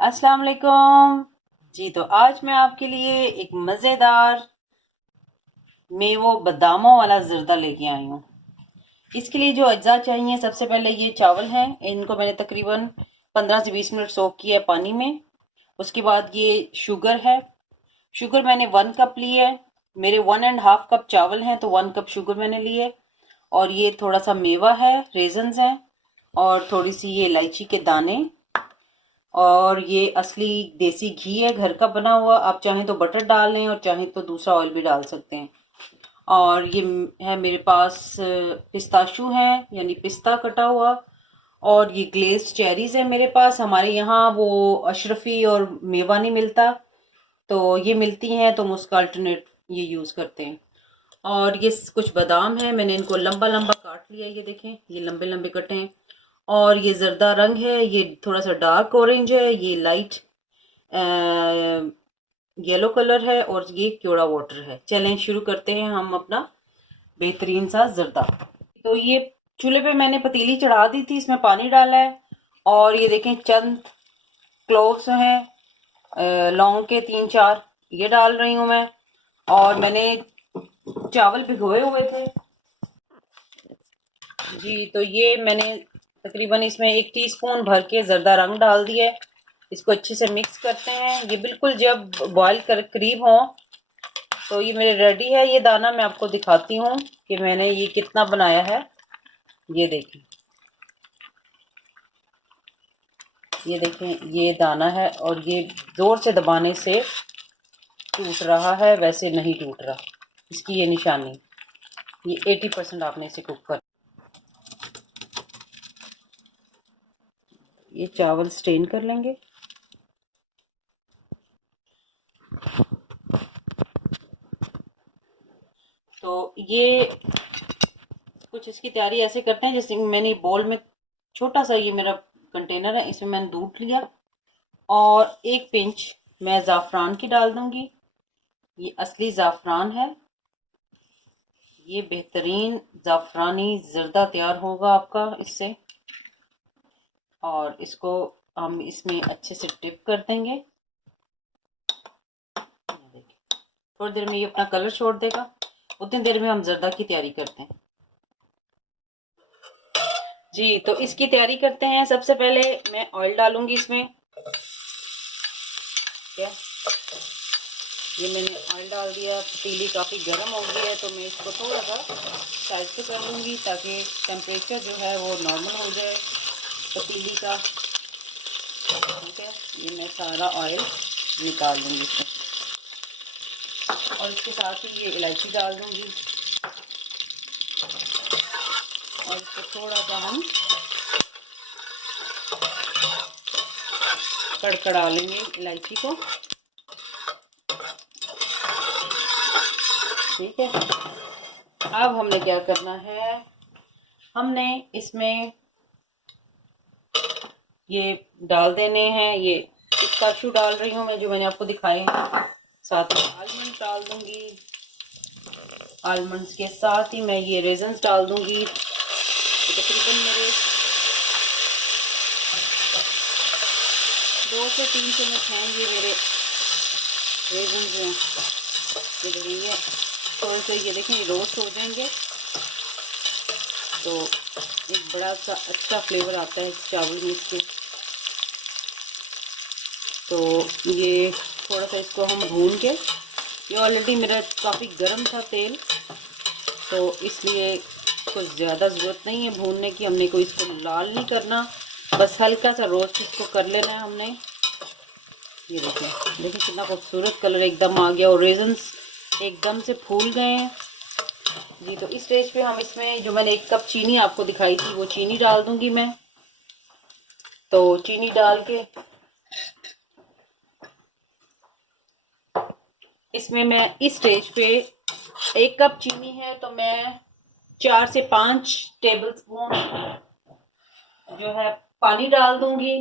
अस्सलाम वालेकुम जी। तो आज मैं आपके लिए एक मज़ेदार मेवो बादामों वाला ज़र्दा लेके आई हूँ। इसके लिए जो अज्जा चाहिए, सबसे पहले ये चावल हैं, इनको मैंने तकरीबन 15 से 20 मिनट सोक किया है पानी में। उसके बाद ये शुगर है, शुगर मैंने 1 कप ली है। मेरे 1.5 कप चावल हैं तो 1 कप शुगर मैंने ली है। और ये थोड़ा सा मेवा है, रेजन्स हैं, और थोड़ी सी ये इलायची के दाने, और ये असली देसी घी है, घर का बना हुआ। आप चाहें तो बटर डाल लें और चाहें तो दूसरा ऑयल भी डाल सकते हैं। और ये है मेरे पास पिस्ताशू है, यानी पिस्ता कटा हुआ। और ये ग्लेज्ड चेरीज है मेरे पास। हमारे यहाँ वो अशरफी और मेवा नहीं मिलता, तो ये मिलती हैं तो हम उसका अल्टरनेट ये यूज़ करते हैं। और ये कुछ बादाम है, मैंने इनको लंबा लंबा काट लिया, ये देखें, ये लंबे लंबे कटे हैं। और ये जर्दा रंग है, ये थोड़ा सा डार्क ऑरेंज है, ये लाइट येलो कलर है, और ये क्योड़ा वाटर है। चलें शुरू करते हैं हम अपना बेहतरीन सा जर्दा। तो ये चूल्हे पे मैंने पतीली चढ़ा दी थी, इसमें पानी डाला है। और ये देखें, चंद क्लोव्स हैं, लौंग के 3-4, ये डाल रही हूँ मैं। और मैंने चावल भिगोए हुए थे जी, तो ये मैंने तकरीबन इसमें 1 टीस्पून भर के जर्दा रंग डाल दिया है। इसको अच्छे से मिक्स करते हैं। ये बिल्कुल जब बॉयल कर करीब हो तो ये मेरे रेडी है। ये दाना मैं आपको दिखाती हूँ कि मैंने ये कितना बनाया है। ये देखें, ये देखें, ये दाना है, और ये जोर से दबाने से टूट रहा है, वैसे नहीं टूट रहा। इसकी ये निशानी, ये 80% आपने इसे कुक कर। ये चावल स्टेन कर लेंगे। तो ये कुछ इसकी तैयारी ऐसे करते हैं, जैसे मैंने बोल में, छोटा सा ये मेरा कंटेनर है, इसमें मैंने दूध लिया, और 1 पिंच मैं ज़ाफ़रान की डाल दूंगी। ये असली ज़ाफ़रान है, ये बेहतरीन ज़ाफ़रानी ज़र्दा तैयार होगा आपका इससे। और इसको हम इसमें अच्छे से डिप कर देंगे। थोड़ी देर में ये अपना कलर छोड़ देगा, उतनी देर में हम जर्दा की तैयारी करते हैं जी। तो इसकी तैयारी करते हैं। सबसे पहले मैं ऑयल डालूंगी इसमें। क्या, ये मैंने ऑयल डाल दिया, पतीली काफ़ी गर्म हो गई है, तो मैं इसको थोड़ा सा साइड से कर लूँगी ताकि टेम्परेचर जो है वो नॉर्मल हो जाए पतीली का। ठीक है, ये मैं सारा ऑयल निकाल लूँगी इसमें, और इसके साथ ही ये इलायची डाल दूँगी, और इसको थोड़ा सा हम कड़कड़ा लेंगे इलायची को। ठीक है, अब हमने क्या करना है, हमने इसमें ये डाल देने हैं। ये पिस्ताशू डाल रही हूँ मैं, जो मैंने आपको दिखाए हैं। साथ में आलमंड डाल दूंगी, आलमंड्स के साथ ही मैं ये रेजन्स डाल दूंगी। तो तकरीबन मेरे 2 से 3 चम्मच हैं ये मेरे रेजन्स हैं। ये देखेंगे थोड़े से, ये देखें, ये रोस्ट हो जाएंगे तो एक बड़ा सा अच्छा फ्लेवर आता है चावल में इसके। तो ये थोड़ा सा इसको हम भून के, ये ऑलरेडी मेरा काफ़ी गर्म था तेल, तो इसलिए कुछ ज़्यादा ज़रूरत नहीं है भूनने की। हमने कोई इसको लाल नहीं करना, बस हल्का सा रोस्ट इसको कर लेना है हमने। ये देखें, देखिए कितना खूबसूरत कलर एकदम आ गया, और रेजन्स एकदम से फूल गए हैं जी। तो इस स्टेज पे हम इसमें जो मैंने 1 कप चीनी आपको दिखाई थी, वो चीनी डाल दूंगी मैं। तो चीनी डाल के इसमें मैं इस स्टेज पे 1 कप चीनी है तो मैं 4 से 5 टेबल स्पून जो है पानी डाल दूंगी।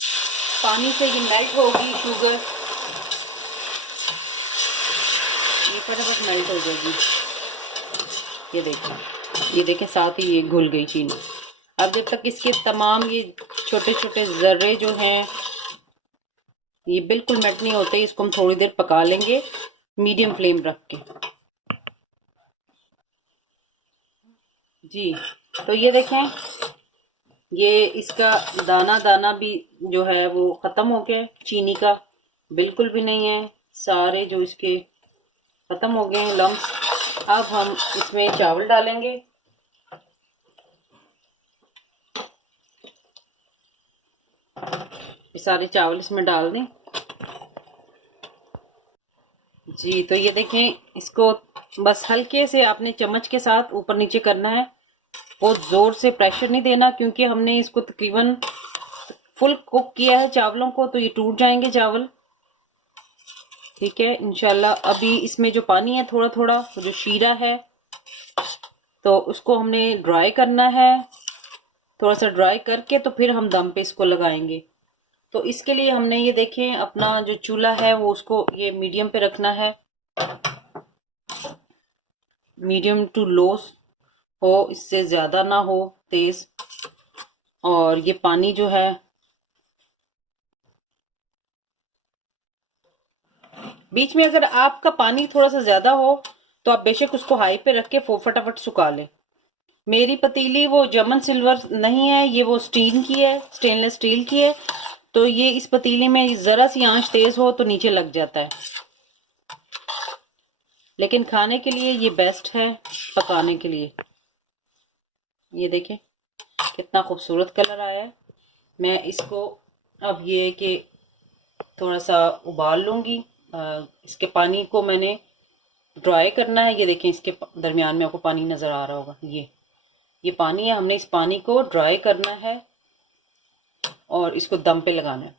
पानी से ये मेल्ट होगी शुगर, ये फटाफट मेल्ट हो जाएगी। ये देखें, साथ ही ये घुल गई चीनी। अब जब तक इसके तमाम ये छोटे छोटे ज़र्रे जो हैं ये बिल्कुल मेल्ट नहीं होते, इसको हम थोड़ी देर पका लेंगे मीडियम फ्लेम रख के। जी तो ये देखें, ये इसका दाना दाना भी जो है वो खत्म हो गया, चीनी का बिल्कुल भी नहीं है, सारे जो इसके खत्म हो गए हैं लम्स। अब हम इसमें चावल डालेंगे। ये सारे चावल इसमें डाल दें। जी तो ये देखें, इसको बस हल्के से आपने चम्मच के साथ ऊपर नीचे करना है, बहुत जोर से प्रेशर नहीं देना, क्योंकि हमने इसको तकरीबन फुल कुक किया है चावलों को, तो ये टूट जाएंगे चावल। ठीक है इंशाल्लाह। अभी इसमें जो पानी है थोड़ा थोड़ा, जो शीरा है, तो उसको हमने ड्राई करना है, थोड़ा सा ड्राई करके तो फिर हम दम पे इसको लगाएंगे। तो इसके लिए हमने ये देखें, अपना जो चूल्हा है वो उसको ये मीडियम पे रखना है, मीडियम टू लो हो, इससे ज्यादा ना हो तेज। और ये पानी जो है, बीच में अगर आपका पानी थोड़ा सा ज्यादा हो तो आप बेशक उसको हाई पे रख के फटाफट सुखा लें। मेरी पतीली वो जर्मन सिल्वर नहीं है, ये वो स्टील की है, स्टेनलेस स्टील की है, तो ये इस पतीली में जरा सी आंच तेज हो तो नीचे लग जाता है, लेकिन खाने के लिए ये बेस्ट है, पकाने के लिए। ये देखें कितना खूबसूरत कलर आया है। मैं इसको अब ये कि थोड़ा सा उबाल लूंगी। इसके पानी को मैंने ड्राई करना है। ये देखें, इसके दरमियान में आपको पानी नजर आ रहा होगा, ये पानी है, हमने इस पानी को ड्राई करना है और इसको दम पे लगाना है।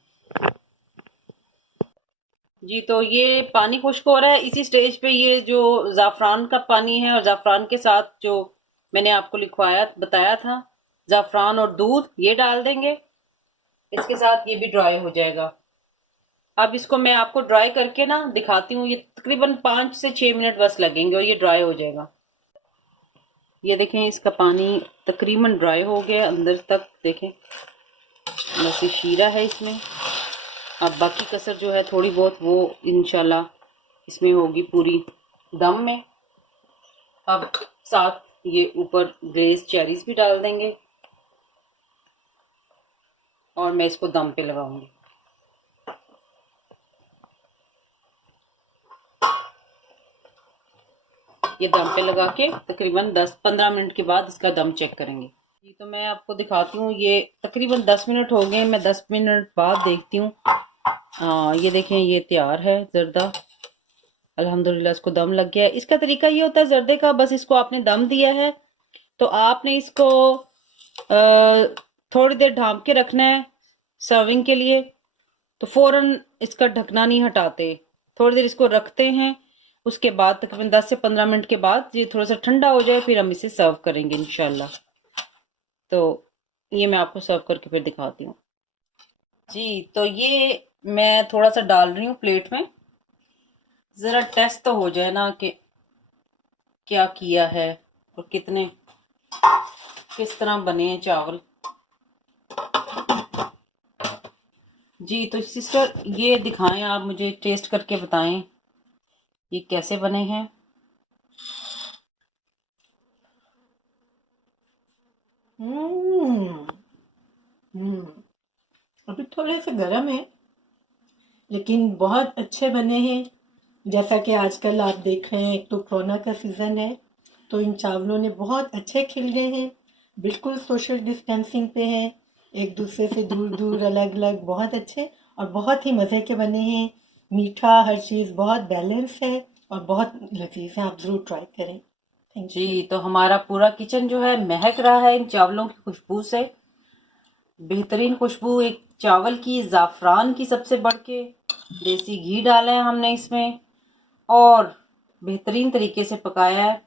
जी तो ये पानी खुश्क हो रहा है, इसी स्टेज पे ये जो जाफरान का पानी है और जाफरान के साथ जो मैंने आपको लिखवाया बताया था, जाफरान और दूध, ये डाल देंगे। इसके साथ ये भी ड्राई हो जाएगा। अब इसको मैं आपको ड्राई करके ना दिखाती हूँ, ये तकरीबन 5 से 6 मिनट बस लगेंगे और ये ड्राई हो जाएगा। ये देखें, इसका पानी तकरीबन ड्राई हो गया अंदर तक, देखें बस ये शीरा है इसमें। अब बाकी कसर जो है थोड़ी बहुत, वो इंशाल्लाह इसमें होगी पूरी दम में। अब साथ ये ऊपर ग्लेज चेरीज भी डाल देंगे और मैं इसको दम पे लगाऊंगी। ये दम पे लगा के तकरीबन 10-15 मिनट के बाद इसका दम चेक करेंगे। जी तो मैं आपको दिखाती हूँ, ये तकरीबन 10 मिनट हो गए, मैं 10 मिनट बाद देखती हूँ। ये देखें, ये तैयार है जर्दा, अल्हम्दुलिल्लाह इसको दम लग गया है। इसका तरीका ये होता है जर्दे का, बस इसको आपने दम दिया है तो आपने इसको थोड़ी देर ढांप के रखना है सर्विंग के लिए। तो फौरन इसका ढकना नहीं हटाते, थोड़ी देर इसको रखते हैं, उसके बाद तकरीबन 10 से 15 मिनट के बाद ये थोड़ा सा ठंडा हो जाए, फिर हम इसे सर्व करेंगे इंशाल्लाह। तो ये मैं आपको सर्व करके फिर दिखाती हूँ। जी तो ये मैं थोड़ा सा डाल रही हूँ प्लेट में, जरा टेस्ट तो हो जाए ना कि क्या किया है और किस तरह बने हैं चावल। जी तो सिस्टर ये दिखाएं, आप मुझे टेस्ट करके बताएं ये कैसे बने हैं। अभी थोड़े से गर्म है लेकिन बहुत अच्छे बने हैं। जैसा कि आजकल आप देख रहे हैं, एक तो कोरोना का सीज़न है, तो इन चावलों ने बहुत अच्छे खिल गए हैं, बिल्कुल सोशल डिस्टेंसिंग पे हैं, एक दूसरे से दूर दूर अलग अलग, बहुत अच्छे और बहुत ही मज़े के बने हैं। मीठा हर चीज़ बहुत बैलेंस है और बहुत लजीज है, आप ज़रूर ट्राई करें। Thank you. जी तो हमारा पूरा किचन जो है महक रहा है इन चावलों की खुशबू से, बेहतरीन खुशबू एक चावल की, ज़ाफ़रान की सबसे बढ़ के। देसी घी डाला है हमने इसमें और बेहतरीन तरीके से पकाया है।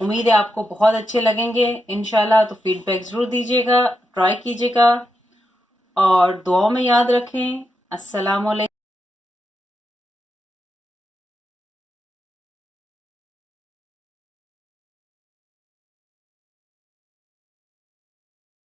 उम्मीद है आपको बहुत अच्छे लगेंगे इंशाल्लाह। तो फीडबैक ज़रूर दीजिएगा, ट्राई कीजिएगा और दुआओं में याद रखें। अस्सलाम वालेकुम।